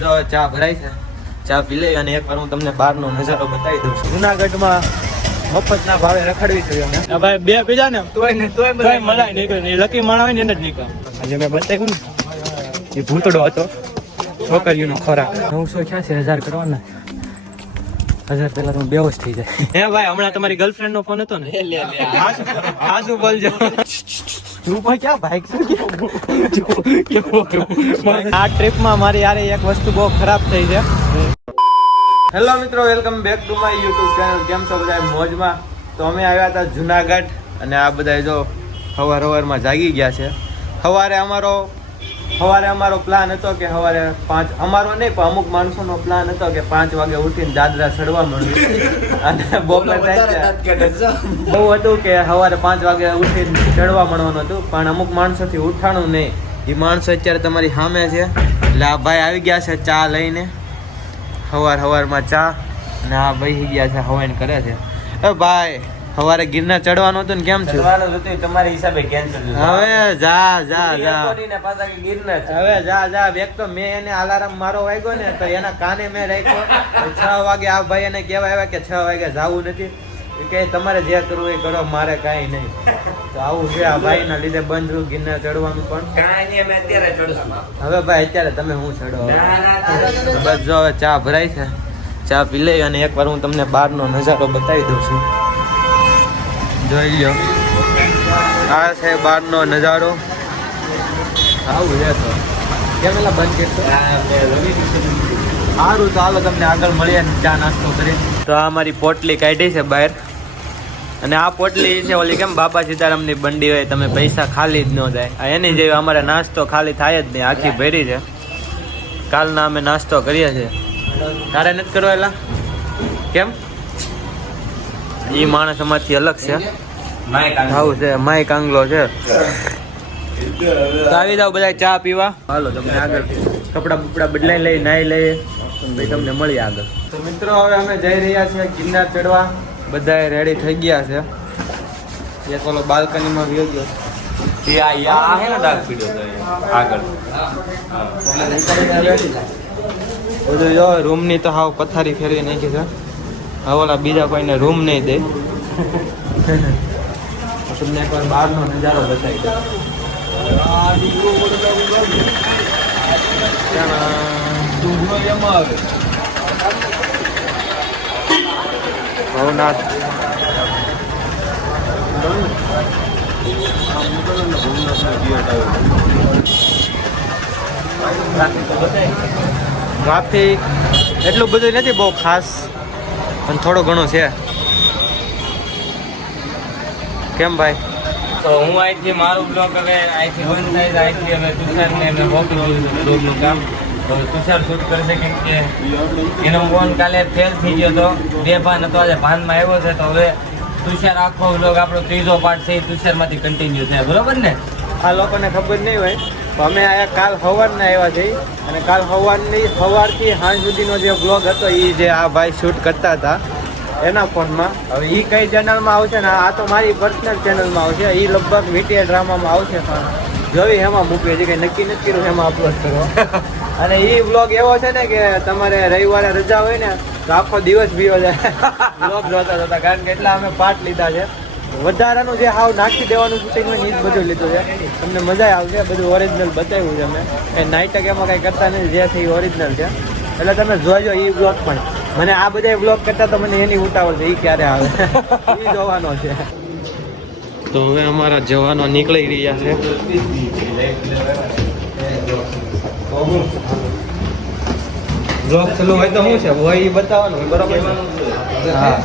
જો ચા ભરાઈ છે, ચા પી લઈ અને એકવાર હું તમને બહારનો નજારો બતાવી દઉં છું. જુનાગઢમાં મફતના ભાવે રખડવી છે અમે. ભાઈ બે પીજા ને તોય મલાઈ નીકળે. લકી માણા હોય ને એને જ નીકળે. આજે મેં બતાવ્યું ને એ ભૂતડો હતો છોકરીઓનો ખોરાક. 986,000 કરવાના. 1000 પેલા તો બેહોશ થઈ જાય. હે ભાઈ હમણાં તમારી ગર્લફ્રેન્ડ નો ફોન હતો ને? હાસુ બોલજો. તું પણ ક્યાં ભાઈ આ ટ્રીપમાં મારી યાર એક વસ્તુ બહુ ખરાબ થઈ છે. હેલો મિત્રો, welcome back to my YouTube channel. કેમ છો બધા? મોજમાં. તો અમે આવ્યા હતા જુનાગઢ અને આ બધા જો સવારમાં જાગી ગયા છે. સવારે અમારો પ્લાન હતો કે સવારે 5, અમારો નહીં પણ અમુક માણસોનો પ્લાન હતો કે 5 વાગે ઉઠીને દાદરા ચડવા મળ્યું અને બપોર બહુ હતું કે સવારે 5 વાગે ઉઠીને ચડવા મળવાનું હતું, પણ અમુક માણસોથી ઉઠાણું નહીં. એ માણસો અત્યારે તમારી સામે છે. એટલે આ ભાઈ આવી ગયા છે ચા લઈને. સવારમાં ચા અને આ ભાઈ ગયા છે હવાઈને કરે છે. ભાઈ સવારે ગિરનાર ચડવાનું હતું ને કેમ છે? તમારા હિસાબે કેન્સલ. હવે જા એક તો મેં એને અલાર્મ મારો વાગ્યો ને તો એના કાને મેં રાખ્યો. 6 વાગે આ ભાઈ એને કહેવા આવ્યા કે 6 વાગે જવું નથી, કે તમારે જે કરવું એ કરો, મારે કાંઈ નહીં. તો આવું છે. આ ભાઈ ના લીધે બંધ થયું ગિરનાર ચડવાનું. પણ હવે ભાઈ અત્યારે તમે હું ચડો? બસ જો હવે ચા ભરાઈ છે, ચા પી લઈ અને એકવાર હું તમને બહારનો નજારો બતાવી દઉં છું. જોઈ લો, આ છે બહારનો નજારો. આવું છે. તો કેમ એલા બંધ કરતો? સારું, ચાલો તમને આગળ મળીએ ચા નાસ્તો કરી. તો આ મારી પોટલી કાઢી છે બહાર, અને આ પોટલી છે ઓલી કેમ બાપા સીતારામની બંડી હોય, તમે પૈસા ખાલી જ ન જાય. આ એની જેવી અમારે નાસ્તો ખાલી થાય જ નહીં, આખી ભરી છે. કાલના અમે નાસ્તો કરીએ છીએ. તારે નથી કરવા એલા? કેમ? એ માણસ અમારથી અલગ છે. આવું છે, માય કાંગલો છે. તો આવી જાવ બધા ચા પીવા. હાલો તમને આગળ કપડા બપડા બદલાઈ લઈ, નાઈ લઈએ, ભાઈ તમને મળીએ આગળ. તો મિત્રો હવે અમે જઈ રહ્યા છીએ ગિરનાર ચડવા. બધા રેડી થઈ ગયા છે. એક ઓલો બાલ્કનીમાં વ્યો ગયો. બધું જો રૂમ ની તો હાવ પથારી ફેરવી નાખી છે. હવે ઓલા બીજા કોઈને રૂમ નહીં દે. તમને એકવાર બહારનો નજારો બતાવી દો. ભવનાથ ટ્રાફિક એટલું બધું નથી બહુ ખાસ, પણ થોડું ઘણું છે. કેમ ભાઈ? તો હું અહીંથી મારું બ્લોગ હવે અહીંથી બંધ થાય. અહીંથી હવે તુષારને મેં મોકલી દીધું બ્લોગનું કામ. તો તુષાર શૂટ કરશે કેમ કે એનો ફોન કાલે ફેલ થઈ ગયો હતો. 2 ભાન હતો, આજે ભાનમાં આવ્યો છે. તો હવે તુષાર આખો બ્લોગ આપણો 3જો પાર્ટ છે એ તુષારમાંથી કન્ટિન્યુ થાય, બરોબર ને? આ લોકોને ખબર નહીં હોય તો અમે આયા કાલ સવારના આવ્યા છીએ, અને કાલ સવારથી સાંજ સુધીનો જે બ્લોગ હતો એ જે આ ભાઈ શૂટ કરતા હતા એના ફોનમાં. હવે એ કઈ ચેનલમાં આવશે ને? આ તો મારી પર્સનલ ચેનલમાં આવશે. એ લગભગ વીટીઆર ડ્રામામાં આવશે, પણ જોઈ એમાં મૂકવી છે, કંઈ નક્કી નથી કર્યું એમાં અપલોડ કરો. અને એ બ્લોગ એવો છે ને કે તમારે રવિવારે રજા હોય ને તો આખો દિવસ ભીવો જાય બ્લોગ જોતા, કારણ કે એટલા અમે પાર્ટ લીધા છે. વધારાનું જે હાવ નાખી દેવાનું શૂટિંગ હોય ને એ જ બધું લીધું છે. તમને મજા આવશે. બધું ઓરિજિનલ બતાવ્યું છે અમે. એ નાઇટક એમાં કંઈ કરતા નથી, જે છે એ ઓરિજિનલ છે. એટલે તમે જોજો એ બ્લોગ પણ. મને આ બધા બ્લોગ કરતા તો મને એની ઉતાવળ છે, એ ક્યારે આવે એ જોવાનો છે. તો હવે અમારા જવાનો નીકળી રહ્યા છે. બ્લોગ ચાલુ હોય તો શું છે હોય એ બતાવવાનું, બરોબર? હા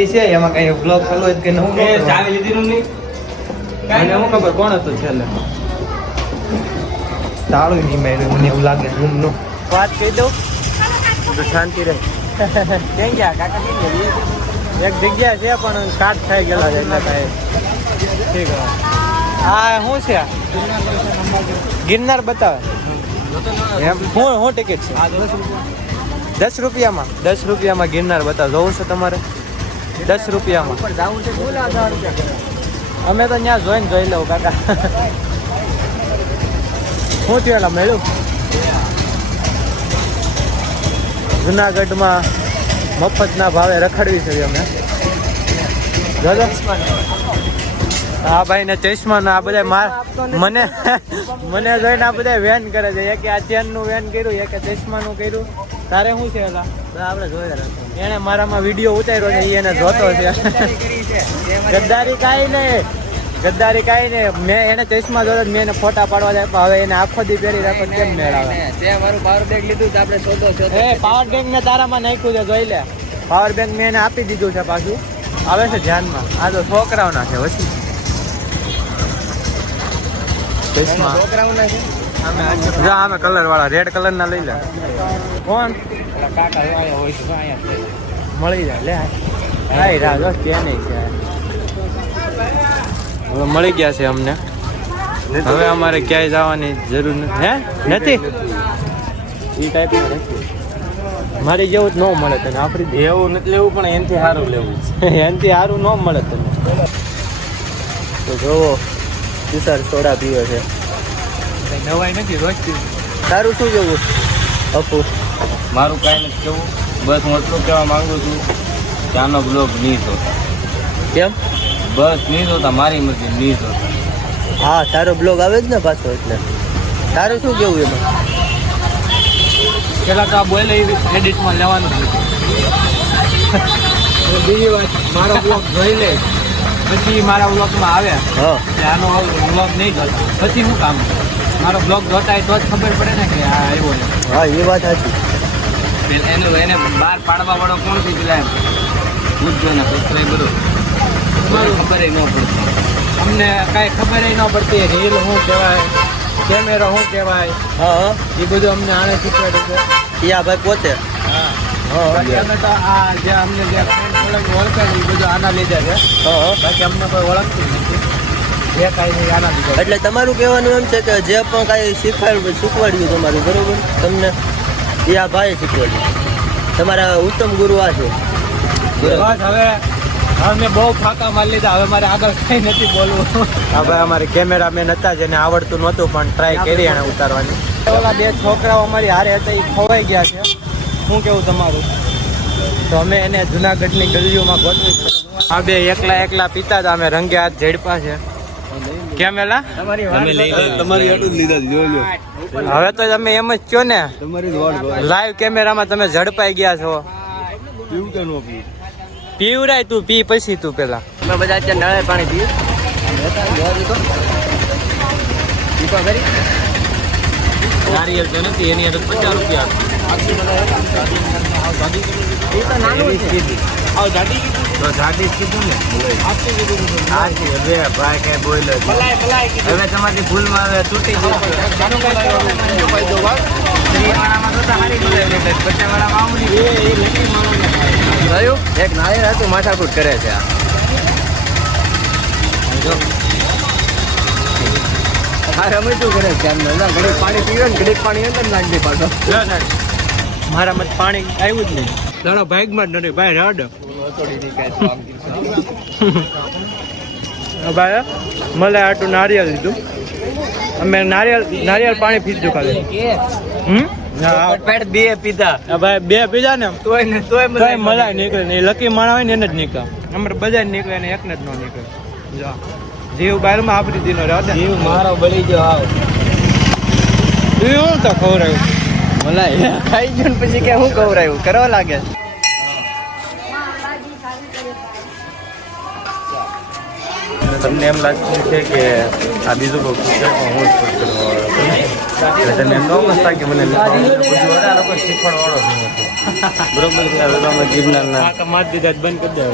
એ છે એમાં કઈ બ્લોગ ચાલુ હોય કે હું ચાવી લીધી નહીં. મને શું ખબર કોણ હતું છેલ્લે? તાળું નહીં માર્યું મને એવું લાગે. રૂમ નું વાત કહી દઉં તો શાંતિ રહે. ક્યાં ગયા કાકા? એક જગ્યા છે પણ કાટ થઈ ગયેલા છે એટલે કાંઈ ઠીક. આ શું છે? ગિરનાર બતાવે એમ? શું ટિકિટ છે? 10 રૂપિયામાં. 10 રૂપિયામાં ગિરનાર બતાવે. જોવું છે તમારે? 10 રૂપિયામાં અમે તો ત્યાં જોઈને જોઈ લઉં કાકા. શું થયું એલા મળ્યું? જુનાગઢમાં મફતના ભાવે રખડવી છે અમે. જોજો આ ભાઈ ને ચશ્મા ના આ બધા મને જોઈને આ બધા વેન કરે છે. એક આ ચેન નું વેન કર્યું, એક ચશ્મા નું કર્યું. તારે શું છે એલા? આપણે જોઈ એને મારામાં વિડીયો ઉતાર્યો છે, એને જોતો છે. ગદ્દારી કાંઈ નહીં, ગદ્દારી કાંઈ નહીં. મેં એને ચશ્મા જોયો, મેં એને ફોટા પાડવા જાય. હવે એને આખો દી પહેરી રાખો કેમ મેળાવે? પાવર બેંક લીધું આપણે પાવર બેંક મેં તારામાં નાખ્યું છે, જોઈ લે. પાવર બેંક મેં એને આપી દીધું છે, પાછું આવે છે ધ્યાનમાં. આ તો છોકરાઓના છે વસી અમે કલર વાળા રેડ કલર ના લઈ લે. કોણ મળી જાય લે. હવે મળી ગયા છે અમને. હવે અમારે ક્યાંય જવાની જરૂર નથી. એ ટાઈપ મારી જેવું જ ન મળે તને. આપણી એવું નથી લેવું, પણ એનાથી સારું લેવું છે. એનાથી સારું ન મળે તને. તો જોવો તુષાર સોડા પીવે છે. નવાઈ નથી રોજથી. તારું શું જોવું અપુ? મારું કાંઈ નથી કેવું, બસ હું એટલું કહેવા માંગુ છું કે આનો બ્લોગ નહીં જોતા. કેમ? બસ નહીં જોતા, મારી મરજી નહીં જોતા. હા, તારો બ્લોગ આવે જ ને પાછો, એટલે તારું શું કેવું એમાં? પેલા તો આ બોલે એડિટમાં લેવાનું બીજી વાત, મારો બ્લોગ જોઈ લે પછી મારા બ્લોગમાં આવે. આનો બ્લોગ નહીં જોતા પછી શું કામ? મારો બ્લોગ જોતા હોય તો જ ખબર પડે ને કે આ આવ્યો. હા, એ વાત સાચી. એને બહાર પાડવા વાળો કોણ છે? પેલા પૂછજો ને સબસ્ક્રાઈબરો. ખબર ન પડતી અમને, કાંઈ ખબર ન પડતી. રીલ શું કહેવાય, કેમેરો શું કહેવાય, હા એ બધું અમને આને શીખવાડે છે. યા ભાઈ પોતે. અમે તો આ જે અમને જે ફ્રેન્ડ ઓળખે છે એ બધું આના લીધે છે. બાકી અમને કોઈ ઓળખતું નથી. જે કાંઈ નહીં આના લીધે. એટલે તમારું કહેવાનું એમ છે કે જે પણ કાંઈ શીખવાડ્યું તમારું બરોબર તમને, એ આ ભાઈએ શીખવાડ્યું. તમારા ઉત્તમ ગુરુ આ છે. બસ હવે મેં બહુ ફાંકા મારી લીધા. હવે મારે આગળ કંઈ નથી બોલવું. હા ભાઈ, અમારે કેમેરામેન હતા જેને આવડતું નહોતું પણ ટ્રાય કરી એને ઉતારવાની. ઓલા બે છોકરાઓ અમારી હારે હતા એ ખોવાઈ ગયા છે. શું કેવું તમારું? તો અમે એને જુનાગઢની ગલીઓમાં ગોતવી. આ બે એકલા પીતા હતા, અમે રંગે હાથ ઝડપા છે. કેમ એલા? હવે તો તમે એમ જ કહો ને, લાઈવ કેમેરામાં તમે ઝડપાઈ ગયા છો. પીવરાય તું પી પછી તું પેલા. અમે બધા અત્યારે નળે પાણી પીએ. નારિયેલ તો નથી, એની અંદર 50 રૂપિયા. હવે તમારી ભૂલમાં હવે તૂટી એક નારિયેળ હતું, માથાકૂટ કરે છે. રમે શું કરે છે? ઘડીક પાણી પીવે ને ઘડીક પાણી અંદર નાખી દે પાછો. મારામાં પાણી આવ્યું જ નહીં. તારો ભાગમાં જ નથી ભાઈ. રડ ભાઈ મળે આટલું નારિયેળ લીધું. અમે નારિયેળ પાણી પીધું ખાલી. બે પીધા ભાઈ, બે પીધા ને તોય મલાઈ નીકળે ને. લકી માણા હોય ને એને જ નીકળે. અમારે બધા નીકળે ને એકને જ ન નીકળે. જીવ બારમાં આપણી દીનો જીવ મારો બળી ગયો. હું તો ખવડાવ્યું મલાઈ ખાઈ ગયું પછી કે હું ખવડાવ્યું કરવા લાગે. તમને એમ લાગતું છે કે આ બીજું કોઈ પૂછે હું તમે એમ ન મસ્તા કે મને લોકો શીખવાડવાળો બરોબર છે. હવે અમે ગિરનારના માત દીધા બંધ કરી દે.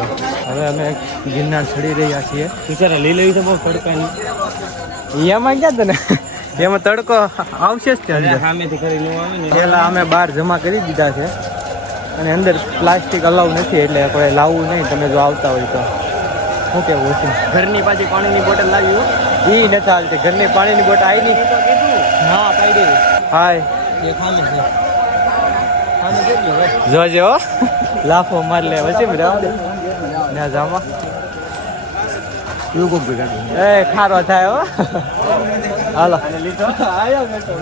હવે અમે ગિરનાર ચડી રહ્યા છીએ. બિચારા લઈ લેવી છે બહુ તડકાની. એમાં ક્યાં તને એમાં તડકો આવશે જ ત્યાં સામેથી કરી પેલા અમે બહાર જમા કરી દીધા છે અને અંદર પ્લાસ્ટિક અલાઉ નથી એટલે કોઈ લાવવું નહીં. તમે જો આવતા હોય તો શું કેવું છે? ઘરની પાછી પાણીની બોટલ લાવી એ નથી હાલતી. ઘરની પાણીની બોટલ આવી નહીં. હા પાડી હાય જોજો લાફો માર લે પછી ના જામા એ ખારો થાય હો. હાલો અને લીધો આયો બેઠો